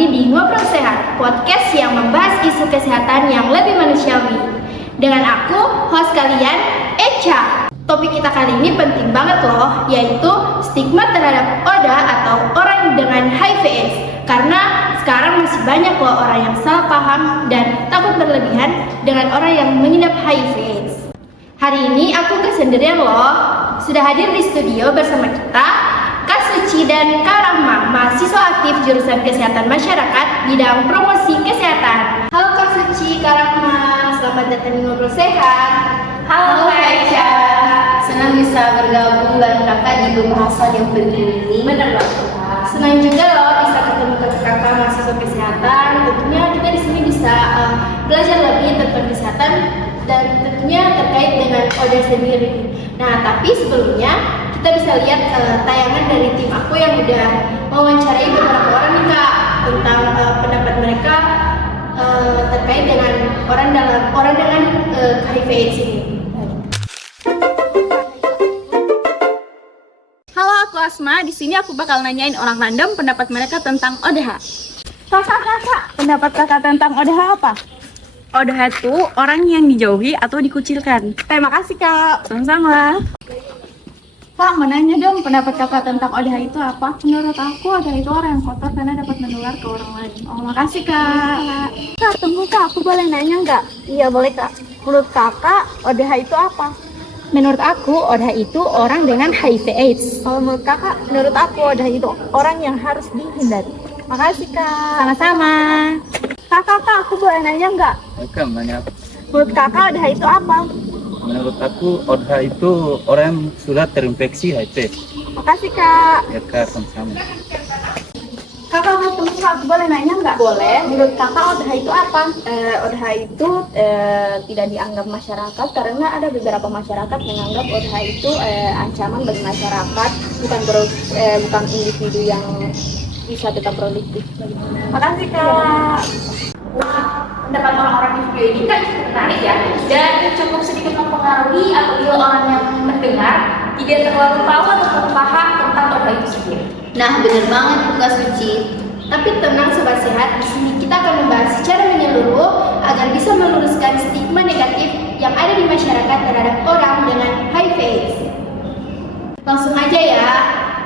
kembali di Ngobrol Sehat, podcast yang membahas isu kesehatan yang lebih manusiawi. Dengan aku, host kalian, Echa. Topik kita kali ini penting banget loh, yaitu stigma terhadap ODA atau orang dengan HIV/AIDS. Karena sekarang masih banyak loh orang yang salah paham dan takut berlebihan dengan orang yang mengidap HIV/AIDS. Hari ini aku gak sendirian loh, sudah hadir di studio bersama kita Kak Suci dan Kak Rahma, mahasiswa aktif jurusan Kesehatan Masyarakat bidang promosi kesehatan. Halo Kak Suci, Kak Rahma, selamat datang di Ngobrol Sehat. Halo Kak Aisyah, senang bisa bergabung bareng kakak di pembahasan yang penting ini. Benar banget. Senang juga loh bisa ketemu kakak mahasiswa kesehatan. Tentunya kita di sini bisa belajar lebih tentang kesehatan dan tentunya terkait dengan ODA sendiri. Nah, tapi sebelumnya kita bisa lihat tayangan dari tim aku yang udah mewawancarai beberapa orang nih Kak tentang pendapat mereka terkait dengan orang dengan HIV/AIDS ini. Halo, aku Asma. Di sini aku bakal nanyain orang random pendapat mereka tentang ODH. Kakak, pendapat kakak tentang ODH apa? ODH itu orang yang dijauhi atau dikucilkan. Terima kasih Kak. Sama-sama. Kak, mau nanya dong pendapat kakak tentang ODH itu apa? Menurut aku ODH itu orang yang kotor karena dapat menular ke orang lain. Oh, makasih Kak. Kak, tunggu Kak, aku boleh nanya nggak? Iya, boleh Kak. Menurut kakak ODH itu apa? Menurut aku, ODH itu orang dengan HIV/AIDS. Kalau menurut kakak, menurut aku ODH itu orang yang harus dihindari. Makasih Kak. Sama-sama. Kakak, aku boleh nanya nggak? Oke, nanya apa? Menurut kakak ODH itu apa? Menurut aku ODH itu orang yang sudah terinfeksi HIV. Makasih Kak. Ya Kak, sama-sama. Kakak, tunggu Kak, aku boleh nanya nggak? Boleh. Menurut kakak ODH itu apa? ODH itu tidak dianggap masyarakat karena ada beberapa masyarakat menganggap ODH itu ancaman bagi masyarakat, bukan individu yang bisa tetap produktif. Makasih Kak. Pendapat orang-orang di video ini kan cukup menarik ya, dan cukup sedikit mempengaruhi apabila orang yang mendengar tidak terlalu tahu atau paham tentang ODA itu sendiri. Nah, benar banget Kak Suci. Tapi tenang Sobat Sehat, di sini kita akan membahas secara menyeluruh agar bisa meluruskan stigma negatif yang ada di masyarakat terhadap orang dengan HIV/AIDS. Langsung aja ya,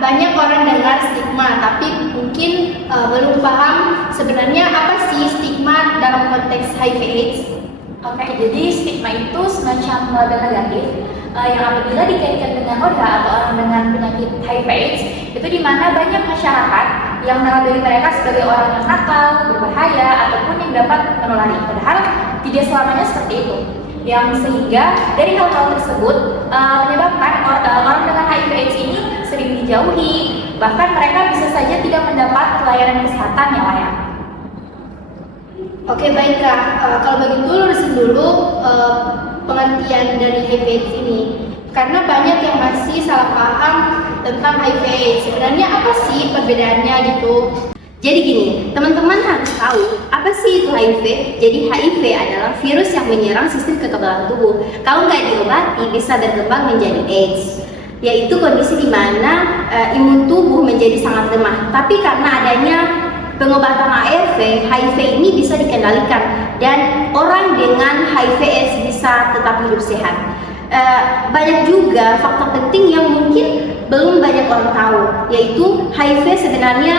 banyak orang dengar stigma, tapi mungkin belum paham sebenarnya apa sih stigma dalam konteks HIV/AIDS. Oke, jadi stigma itu semacam label negatif yang apabila dikaitkan dengan ODA atau orang dengan penyakit HIV/AIDS, itu di mana banyak masyarakat yang menilai mereka sebagai orang yang nakal, berbahaya, ataupun yang dapat menulari. Padahal tidak selamanya seperti itu. Yang sehingga dari hal-hal tersebut menyebabkan orang dengan HIV/AIDS ini sering dijauhi, bahkan mereka bisa saja tidak mendapat pelayanan kesehatan yang layak. Oke, baik Kak, kalau begitu lurusin dulu pengertian dari HIV/AIDS ini. Karena banyak yang masih salah paham tentang HIV/AIDS. Sebenarnya apa sih perbedaannya gitu? Jadi gini, teman-teman harus tahu apa sih itu HIV. Jadi HIV adalah virus yang menyerang sistem kekebalan tubuh. Kalau nggak diobati bisa berkembang menjadi AIDS, yaitu kondisi di mana imun tubuh menjadi sangat lemah. Tapi karena adanya pengobatan ARV, HIV ini bisa dikendalikan dan orang dengan HIV/AIDS bisa tetap hidup sehat. Banyak juga faktor penting yang mungkin belum banyak orang tahu, yaitu HIV sebenarnya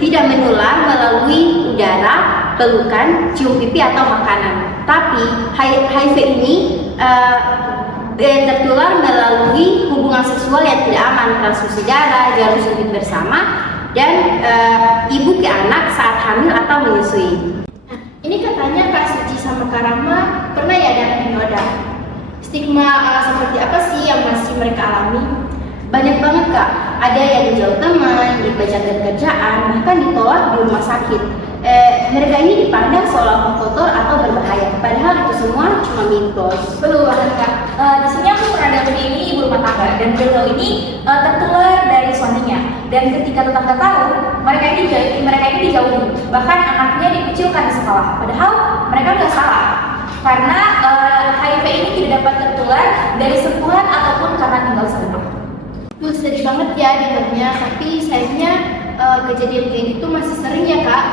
tidak menular melalui udara, pelukan, cium pipi atau makanan. Tapi HIV ini tertular melalui hubungan seksual yang tidak aman, transfusi darah, jarum suntik bersama, dan ibu ke anak saat hamil atau menyusui. Nah, ini katanya Kak Suci sama Kak Rahma pernah ya dapetin ODA. Stigma seperti apa sih yang masih mereka alami? Banyak banget Kak. Ada yang dijauh teman, dipecat dari kerjaan, bahkan ditolak di rumah sakit. Mereka ini dipandang seolah kotor atau berbahaya. Padahal itu semua cuma mitos. Betul banget Kak. Di sini aku pernah dapat ini ibu rumah tangga, dan beliau ini tertular dari suaminya. Dan ketika tetangga tahu, mereka ini dijauhi. Bahkan anaknya dikucilkan di sekolah. Padahal mereka nggak salah. Karena HIV ini tidak dapat tertular dari sentuhan ataupun karena tinggal sebentar. Sedih banget ya dengarnya, tapi sayangnya kejadian kayak gitu masih sering ya Kak.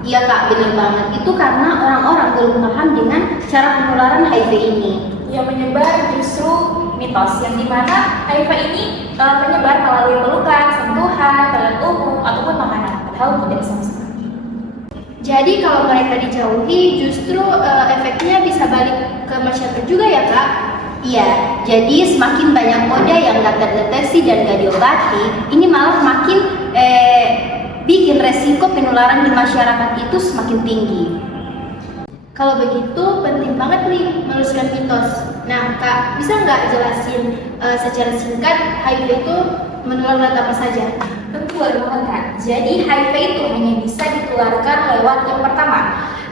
Iya kak, benar banget. Itu karena orang-orang belum paham dengan cara penularan HIV ini. Yang menyebar justru mitos yang dimana HIV ini menyebar melalui pelukan, sentuhan, telan umum, ataupun makanan, padahal tidak sama sekali. Jadi kalau mereka dijauhi, justru efeknya bisa balik ke masyarakat juga ya kak? Iya, jadi semakin banyak ODA yang nggak terdeteksi dan nggak diobati, ini malah makin bikin resiko penularan di masyarakat itu semakin tinggi. Kalau begitu penting banget nih meluruskan mitos. Nah kak, bisa nggak jelasin secara singkat HIV itu menular lewat apa saja? Betul banget Kak. Jadi HIV itu hanya bisa ditularkan lewat yang pertama,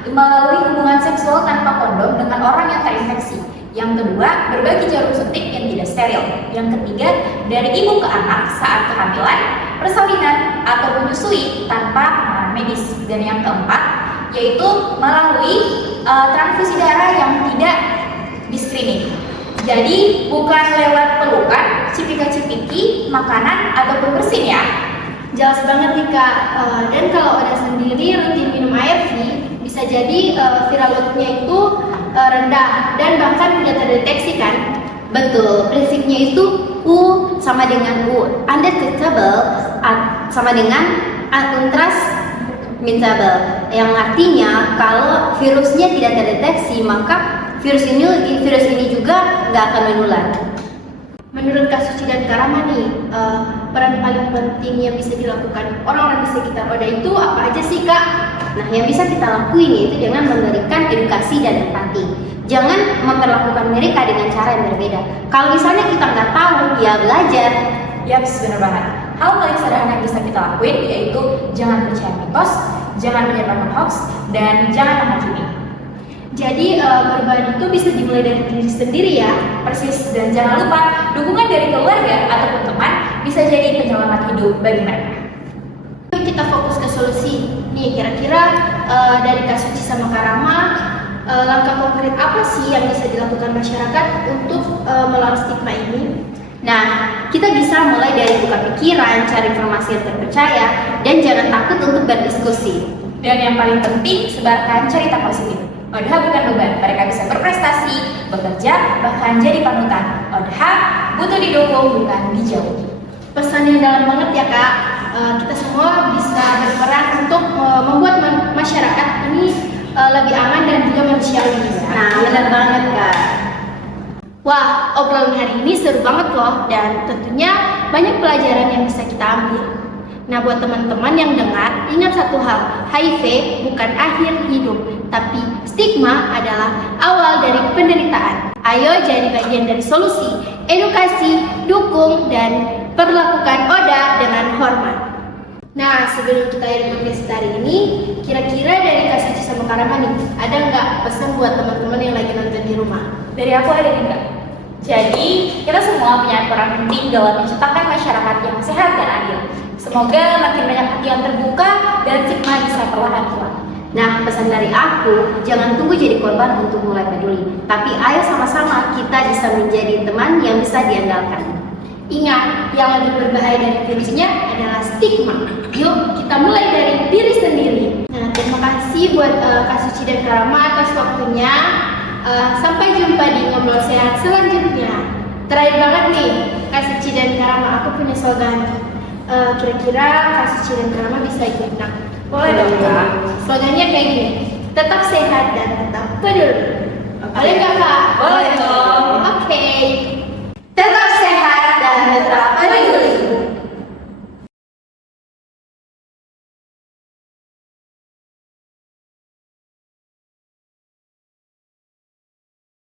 melalui hubungan seksual tanpa kondom dengan orang yang terinfeksi. Yang kedua, berbagi jarum suntik yang tidak steril. Yang ketiga, dari ibu ke anak saat kehamilan, persalinan, atau menyusui tanpa penanganan medis. Dan yang keempat, yaitu melalui transfusi darah yang tidak di-screening. Jadi bukan lewat pelukan, cipika-cipiki, makanan, ataupun bersin ya. Jelas banget nih kak. Dan kalau ada sendiri rutin minum ARV, bisa jadi viral loadnya itu rendah dan bahkan tidak terdeteksi kan? Betul, prinsipnya itu U sama dengan U, undetectable sama dengan untransmittable, yang artinya kalau virusnya tidak terdeteksi maka virus ini juga nggak akan menular. Menurut Kak Suci dan Kak Rama nih, peran paling penting yang bisa dilakukan orang-orang di sekitar ODA itu apa aja sih Kak? Nah, yang bisa kita lakuin yaitu dengan memberikan edukasi dan empati. Jangan memperlakukan mereka dengan cara yang berbeda. Kalau misalnya kita nggak tahu, ya belajar. Yap, benar banget. Hal paling sederhana yang bisa kita lakuin yaitu jangan percaya mitos, jangan menyebarkan hoax, dan jangan menghakimi. Jadi perubahan itu bisa dimulai dari diri sendiri ya. Persis, dan jangan lupa dukungan dari keluarga ataupun teman bisa jadi penyelamat hidup bagi mereka. Yuk kita fokus ke solusi. Nih kira-kira dari Kak Suci sama Kak Rama, langkah konkret apa sih yang bisa dilakukan masyarakat untuk melawan stigma ini? Nah, kita bisa mulai dari buka pikiran, cari informasi yang terpercaya, dan jangan takut untuk berdiskusi. Dan yang paling penting, sebarkan cerita positif. ODH bukan beban, mereka bisa berprestasi, bekerja, bahkan jadi panutan. ODH butuh didukung, bukan dijauhi. Pesan yang dalam banget ya Kak. Kita semua bisa berperan untuk membuat masyarakat ini lebih aman dan juga manusiawi. Nah, benar banget Kak. Wah, obrolan hari ini seru banget loh, dan tentunya banyak pelajaran yang bisa kita ambil. Nah, buat teman-teman yang dengar, ingat satu hal, HIV bukan akhir hidup, tapi stigma adalah awal dari penderitaan. Ayo jadi bagian dari solusi, edukasi, dukung, dan perlakukan ODA dengan hormat. Nah, sebelum kita akhiri podcast hari ini, kira-kira dari Kak Suci sama Kak Rama nih, ada nggak pesan buat teman-teman yang lagi nonton di rumah? Dari aku ada juga. Jadi, kita semua punya peran penting dalam menciptakan masyarakat yang sehat dan adil. Semoga makin banyak hati yang terbuka dan stigma bisa perlahan hilang. Nah, pesan dari aku, jangan tunggu jadi korban untuk mulai peduli. Tapi ayo sama-sama kita bisa menjadi teman yang bisa diandalkan. Ingat, yang lebih berbahaya dari virusnya adalah stigma. Yuk, kita mulai dari diri sendiri. Nah, terima kasih buat Kak Suci dan Kak Rama atas waktunya. Sampai jumpa di Ngobrol Sehat selanjutnya. Terakhir banget nih, Kak Suci dan Kak Rama, aku punya slogan. Kira-kira Kak Suci dan Kak Rama bisa ikut nak? Boleh dong Kak. Slogannya kayak gini, tetap sehat dan tetap peduli. Boleh nggak Kak? Boleh dong.